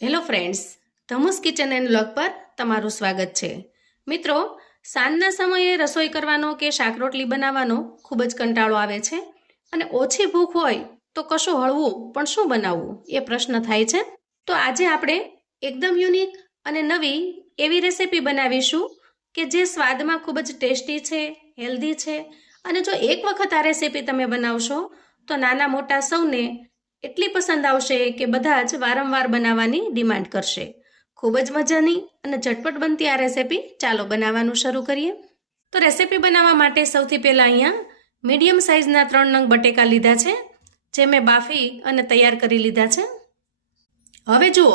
Hello friends, Dhamus kitchen and vlog પર તમારું સ્વાગત છે. મિત્રો, સાંજના સમયે રસોઈ કરવાનો કે શાક રોટલી બનાવવાનો ખૂબ જ કંટાળો આવે છે અને ઓછી ભૂખ હોય તો કશું હળવું પણ શું બનાવવું એ પ્રશ્ન થાય છે. તો આજે આપણે એકદમ યુનિક અને નવી એવી રેસિપી બનાવીશું કે જે સ્વાદમાં ખૂબ જ ટેસ્ટી છે, હેલ્ધી છે અને જો એક વખત આ રેસિપી તમે બનાવશો તો નાના મોટા સૌને એટલી પસંદ આવશે કે બધા જ વારંવાર બનાવવાની ડિમાન્ડ કરશે. ખૂબ જ મજાની અને ઝટપટ બનતી આ રેસિપી ચાલો બનાવવાનું શરૂ કરીએ. તો રેસિપી બનાવવા માટે સૌથી પહેલાં અહીંયા મીડિયમ સાઇઝના 3 નંગ બટેકા લીધા છે, જે મેં બાફી અને તૈયાર કરી લીધા છે. હવે જુઓ,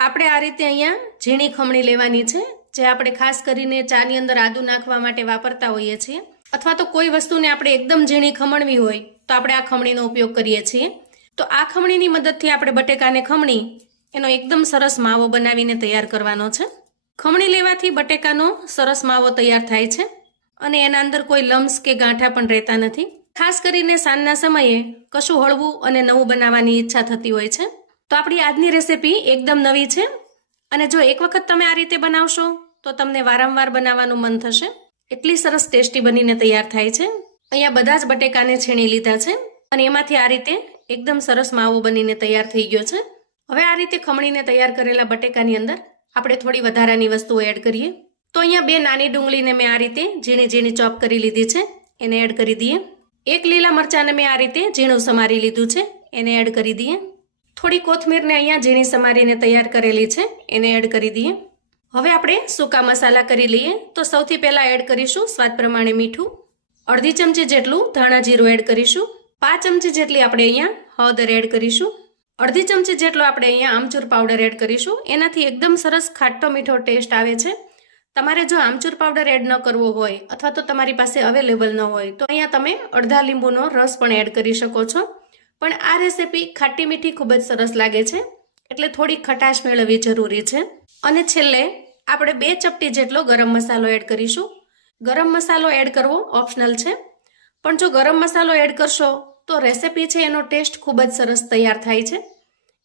આપણે આ રીતે અહીંયા ઝીણી ખમણી લેવાની છે, જે આપણે ખાસ કરીને ચાની અંદર આદુ નાખવા માટે વાપરતા હોઈએ છીએ, અથવા તો કોઈ વસ્તુને આપણે એકદમ ઝીણી ખમણવી હોય તો આપણે આ ખમણીનો ઉપયોગ કરીએ છીએ. તો આ ખમણીની મદદથી આપણે બટેકાને ખમણી એનો એકદમ સરસ માવો બનાવીને તૈયાર કરવાનો છે. ખમણી લેવાથી બટેકાનો સરસ માવો તૈયાર થાય છે અને એના અંદર કોઈ લમ્સ કે ગાંઠા પણ રહેતા નથી. ખાસ કરીને સાંજના સમયે કશું હળવું અને નવું બનાવવાની ઈચ્છા થતી હોય છે. તો આપણી આજની રેસિપી એકદમ નવી છે અને જો એક વખત તમે આ રીતે બનાવશો તો તમને વારંવાર બનાવવાનું મન થશે. એટલી સરસ ટેસ્ટી બનીને તૈયાર થાય છે. અહીંયા બધા જ બટેકાને છીણી લીધા છે અને એમાંથી આ રીતે એકદમ સરસ માવો બનીને તૈયાર થઈ ગયો છે. હવે આ રીતે ખમણીને તૈયાર કરેલા બટેકાની અંદર આપણે થોડી વધારાની વસ્તુઓ એડ કરીએ. તો અહીંયા 2 નાની ડુંગળીને મેં આ રીતે ઝીણી ઝીણી ચોપ કરી લીધી છે, એને એડ કરી દઈએ. 1 લીલા મરચાંને મેં આ રીતે ઝીણું સમારી લીધું છે, એને એડ કરી દઈએ. થોડી કોથમીરને અહીંયા ઝીણી સમારીને તૈયાર કરેલી છે, એને એડ કરી દઈએ. હવે આપણે સૂકા મસાલા કરી લઈએ. તો સૌથી પહેલાં એડ કરીશું સ્વાદ પ્રમાણે મીઠું, અડધી ચમચી જેટલું ધાણા જીરું એડ કરીશું, 5 ચમચી જેટલી આપણે અહીંયા હળદર એડ કરીશું, અડધી ચમચી જેટલો આપણે અહીંયા આમચૂર પાવડર એડ કરીશું. એનાથી એકદમ સરસ ખાટો મીઠો ટેસ્ટ આવે છે. તમારે જો આમચૂર પાવડર એડ ન કરવો હોય અથવા તો તમારી પાસે અવેલેબલ ન હોય તો અહીંયા તમે અડધા લીંબુનો રસ પણ એડ કરી શકો છો. પણ આ રેસિપી ખાટી મીઠી ખૂબ જ સરસ લાગે છે, એટલે થોડી ખટાશ મેળવવી જરૂરી છે. અને છેલ્લે આપણે 2 ચપટી જેટલો ગરમ મસાલો એડ કરીશું. ગરમ મસાલો એડ કરવો ઓપ્શનલ છે, પણ જો ગરમ મસાલો એડ કરશો તો રેસિપી છે એનો ટેસ્ટ ખૂબ જ સરસ તૈયાર થાય છે.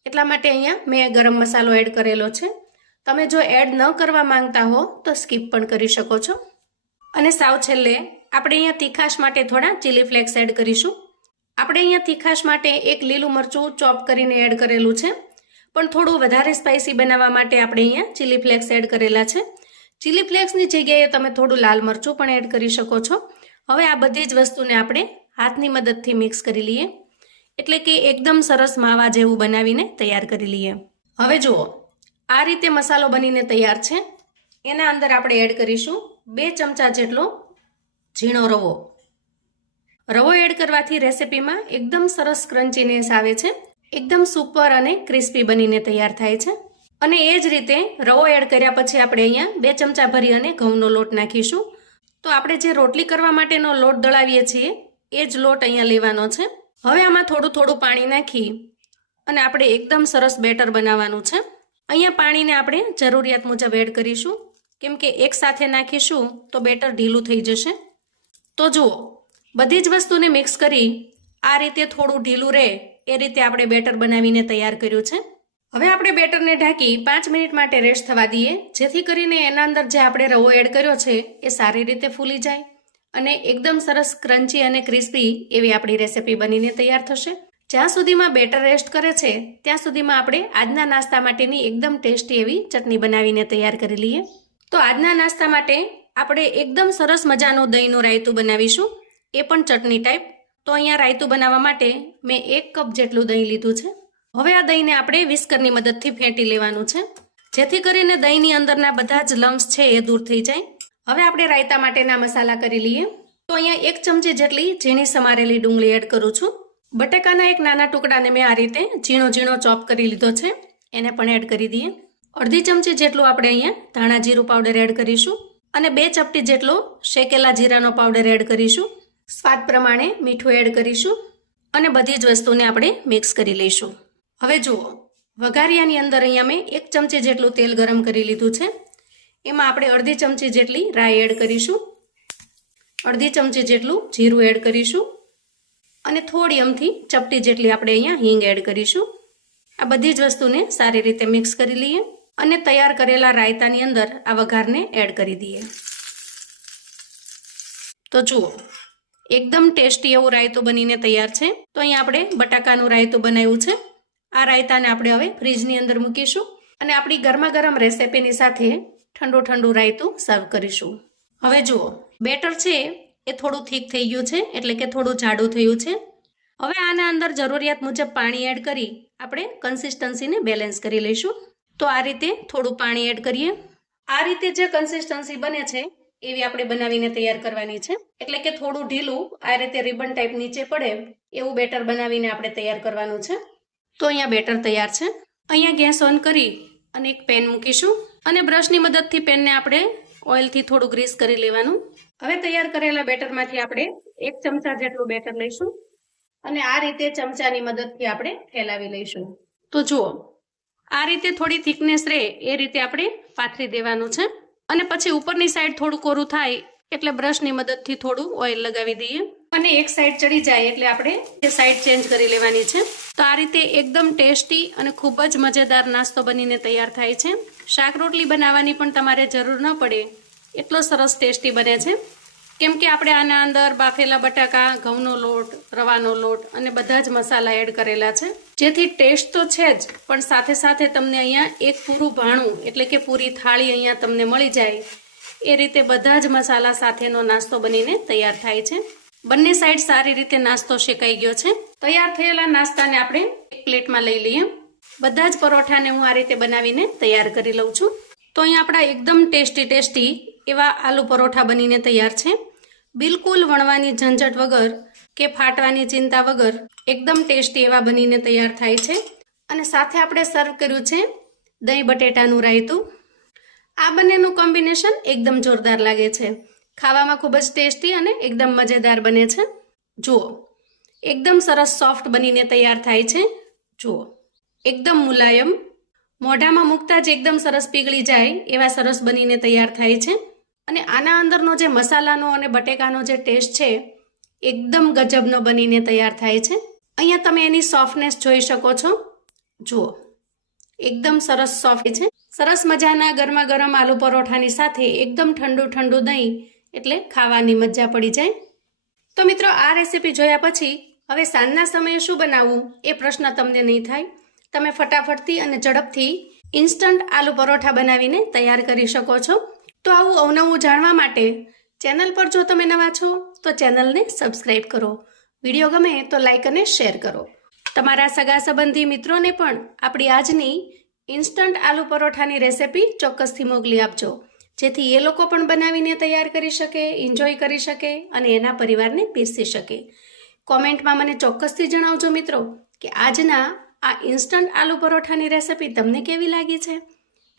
એટલા માટે અહીંયા મેં ગરમ મસાલો એડ કરેલો છે. તમે જો એડ ન કરવા માંગતા હો તો સ્કીપ પણ કરી શકો છો. અને સાવ છેલ્લે આપણે અહીંયા તીખાશ માટે થોડા ચીલી ફ્લેક્સ એડ કરીશું. આપણે અહીંયા તીખાશ માટે 1 લીલું મરચું ચોપ કરીને એડ કરેલું છે, પણ થોડું વધારે સ્પાઇસી બનાવવા માટે આપણે અહીંયા ચીલી ફ્લેક્સ એડ કરેલા છે. ચીલી ફ્લેક્સની જગ્યાએ તમે થોડું લાલ મરચું પણ એડ કરી શકો છો. હવે આ બધી જ વસ્તુને આપણે હાથની મદદથી મિક્સ કરી લઈએ, એટલે કે એકદમ સરસ માવા જેવું બનાવીને તૈયાર કરી લઈએ. હવે જુઓ, આ રીતે મસાલો બનીને તૈયાર છે. એના અંદર આપણે એડ કરીશું 2 ચમચા જેટલો ઝીણો રવો. રવો એડ કરવાથી રેસિપીમાં એકદમ સરસ ક્રન્ચીનેસ આવે છે, એકદમ સુપર અને ક્રિસ્પી બનીને તૈયાર થાય છે. અને એ જ રીતે રવો એડ કર્યા પછી આપણે અહીંયા 2 ચમચા ભરી અને ઘઉંનો લોટ નાખીશું. તો આપણે જે રોટલી કરવા માટેનો લોટ દળાવીએ છીએ એ જ લોટ અહીંયા લેવાનો છે. હવે આમાં થોડું થોડું પાણી નાખી અને આપણે એકદમ સરસ બેટર બનાવવાનું છે. અહીંયા પાણીને આપણે જરૂરિયાત મુજબ એડ કરીશું, કેમ કે એકસાથે નાખીશું તો બેટર ઢીલું થઈ જશે. તો જુઓ, બધી જ વસ્તુને મિક્સ કરી આ રીતે થોડું ઢીલું રહે એ રીતે આપણે બેટર બનાવીને તૈયાર કર્યું છે. હવે આપણે બેટરને ઢાંકી 5 મિનિટ માટે રેસ્ટ થવા દઈએ, જેથી કરીને એના અંદર જે આપણે રવો એડ કર્યો છે એ સારી રીતે ફૂલી જાય અને એકદમ સરસ ક્રન્ચી અને ક્રિસ્પી એવી આપણી રેસિપી બનીને તૈયાર થશે. જ્યાં સુધીમાં બેટર રેસ્ટ કરે છે ત્યાં સુધીમાં આપણે આજના નાસ્તા માટેની એકદમ ટેસ્ટી એવી ચટણી બનાવીને તૈયાર કરી લઈએ. તો આજના નાસ્તા માટે આપણે એકદમ સરસ મજાનું દહીંનું રાયતું બનાવીશું, એ પણ ચટણી ટાઈપ. તો અહીંયા રાયતું બનાવવા માટે મેં 1 કપ જેટલું દહીં લીધું છે. હવે આ દહીંને આપણે વિસ્કરની મદદથી ફેંટી લેવાનું છે, જેથી કરીને દહીંની અંદરના બધા જ લમ્સ છે એ દૂર થઈ જાય. હવે આપણે રાયતા માટેના મસાલા કરી લઈએ. તો અહીંયા 1 ચમચી જેટલી ઝીણી સમારેલી ડુંગળી એડ કરું છું. બટેકાના 1 નાના ટુકડાને મેં આ રીતે ઝીણો ઝીણો ચોપ કરી લીધો છે, એને પણ એડ કરી દઈએ. અડધી ચમચી જેટલું આપણે અહીંયા ધાણા જીરું પાવડર એડ કરીશું અને 2 ચપટી જેટલો શેકેલા જીરાનો પાવડર એડ કરીશું. સ્વાદ પ્રમાણે મીઠું એડ કરીશું અને બધી જ વસ્તુને આપણે મિક્સ કરી લઈશું. હવે જુઓ, વઘારિયાની અંદર અહીંયા મેં 1 ચમચી જેટલું તેલ ગરમ કરી લીધું છે. એમાં આપણે અડધી ચમચી જેટલી રાઈ એડ કરીશું, અડધી ચમચી જેટલું જીરું એડ કરીશું અને થોડી અમથી ચપટી જેટલી આપણે અહીંયા હિંગ એડ કરીશું. આ બધી જ વસ્તુને સારી રીતે મિક્સ કરી લઈએ અને તૈયાર કરેલા રાયતાની અંદર આ વઘારને એડ કરી દઈએ. તો જુઓ, એકદમ ટેસ્ટી એવું રાયતું બનીને તૈયાર છે. તો અહીં આપણે બટાકાનું રાયતું બનાવ્યું છે. આ રાયતાને આપણે હવે ફ્રીજની અંદર મૂકીશું અને આપણી ગરમા ગરમ રેસીપીની સાથે ઠંડુ ઠંડુ રાયતું સર્વ કરીશું. હવે જુઓ, બેટર છે એ થોડું થીક થઈ ગયું છે, એટલે કે થોડું જાડું થયું છે. હવે આના અંદર જરૂરિયાત મુજબ પાણી એડ કરી આપણે કન્સિસ્ટન્સીને બેલેન્સ કરી લઈશું. તો આ રીતે થોડું પાણી એડ કરીએ. આ રીતે જે કન્સિસ્ટન્સી બને છે એવી આપણે બનાવીને તૈયાર કરવાની છે. એટલે કે થોડું ઢીલું આ રીતે રિબન ટાઈપ નીચે પડે એવું બેટર બનાવીને આપણે તૈયાર કરવાનું છે. તો અહીંયા બેટર તૈયાર છે. અહીંયા ગેસ ઓન કરી અને એક પેન મૂકીશું અને બ્રશની મદદથી પેનને આપણે ઓઇલથી થોડું ગ્રીસ કરી લેવાનું. હવે તૈયાર કરેલા બેટરમાંથી આપણે 1 ચમચા જેટલું બેટર લઈશું અને આ રીતે ચમચાની મદદથી આપણે ફેલાવી લઈશું. તો જુઓ, આ રીતે થોડી થિકનેસ રહે એ રીતે આપણે પાથરી દેવાનું છે અને પછી ઉપરની સાઈડ થોડું કોરું થાય એટલે બ્રશની મદદથી થોડું ઓઇલ લગાવી દઈએ અને એક સાઈડ ચડી જાય એટલે આપણે એ સાઈડ ચેન્જ કરી લેવાની છે. તો આ રીતે એકદમ ટેસ્ટી અને ખૂબ જ મજેદાર નાસ્તો બનીને તૈયાર થાય છે. શાક રોટલી બનાવવાની પણ તમારે જરૂર ન પડે એટલો સરસ ટેસ્ટી બને છે, કેમ કે આપણે આના અંદર બાફેલા બટાકા, ઘઉંનો લોટ, રવાનો લોટ અને બધા જ મસાલા એડ કરેલા છે, જેથી ટેસ્ટ તો છે જ, પણ સાથે સાથે તમને અહીંયા એક પૂરું ભાણું એટલે કે પૂરી થાળી અહીંયા તમને મળી જાય એ રીતે બધા જ મસાલા સાથેનો નાસ્તો બનીને તૈયાર થાય છે. બંને સાઈડ સારી રીતે નાસ્તો શેકાઈ ગયો છે. તૈયાર થયેલા નાસ્તાને આપણે એક પ્લેટમાં લઈ લઈએ. બધા જ પરોઠાને હું આ રીતે બનાવીને તૈયાર કરી લઉં છું. તો અહીંયા આપણા એકદમ ટેસ્ટી એવા આલુ પરોઠા બનીને તૈયાર છે. બિલકુલ વણવાની ઝંઝટ વગર કે ફાટવાની ચિંતા વગર એકદમ ટેસ્ટી એવા બનીને તૈયાર થાય છે. અને સાથે આપણે સર્વ કર્યું છે દહીં બટેટાનું રાયતું. આ બંનેનું કોમ્બિનેશન એકદમ જોરદાર લાગે છે. ખાવામાં ખૂબ જ ટેસ્ટી અને એકદમ મજેદાર બને છે. જુઓ, એકદમ સરસ સોફ્ટ બનીને તૈયાર થાય છે. જુઓ, એકદમ મુલાયમ, મોઢામાં મૂકતા જ એકદમ સરસ પીગળી જાય એવા સરસ બનીને તૈયાર થાય છે. અને આના અંદરનો જે મસાલાનો અને બટેકાનો જે ટેસ્ટ છે એકદમ ગજબનો બનીને તૈયાર થાય છે. અહીંયા તમે એની સોફ્ટનેસ જોઈ શકો છો. જુઓ, એકદમ સરસ સોફ્ટ છે. સરસ મજાના ગરમા ગરમ આલુ પરોઠાની સાથે એકદમ ઠંડુ દહીં એટલે ખાવાની મજા પડી જાય. તો મિત્રો, આ રેસીપી જોયા પછી હવે સાંજના સમયે શું બનાવવું એ પ્રશ્ન તમને નહીં થાય. તમે ફટાફટથી અને ઝડપથી ઇન્સ્ટન્ટ આલુ પરોઠા બનાવીને તૈયાર કરી શકો છો. તો આવું અવનવું જાણવા માટે ચેનલ પર જો તમે નવા છો તો ચેનલને સબસ્ક્રાઈબ કરો. વિડીયો ગમે તો લાઈક અને શેર કરો. તમારા સગા સંબંધી મિત્રોને પણ આપણી આજની ઇન્સ્ટન્ટ આલુ પરોઠાની રેસીપી ચોક્કસથી મોકલી આપજો, જેથી એ લોકો પણ બનાવીને તૈયાર કરી શકે, એન્જોય કરી શકે અને એના પરિવારને પીરસી શકે. કોમેન્ટમાં મને ચોક્કસથી જણાવજો મિત્રો કે આજના આ ઇન્સ્ટન્ટ આલુ પરોઠાની રેસીપી તમને કેવી લાગી છે.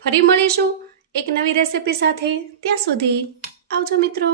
ફરી મળીશું એક નવી રેસીપી સાથે. ત્યાં સુધી આવજો મિત્રો.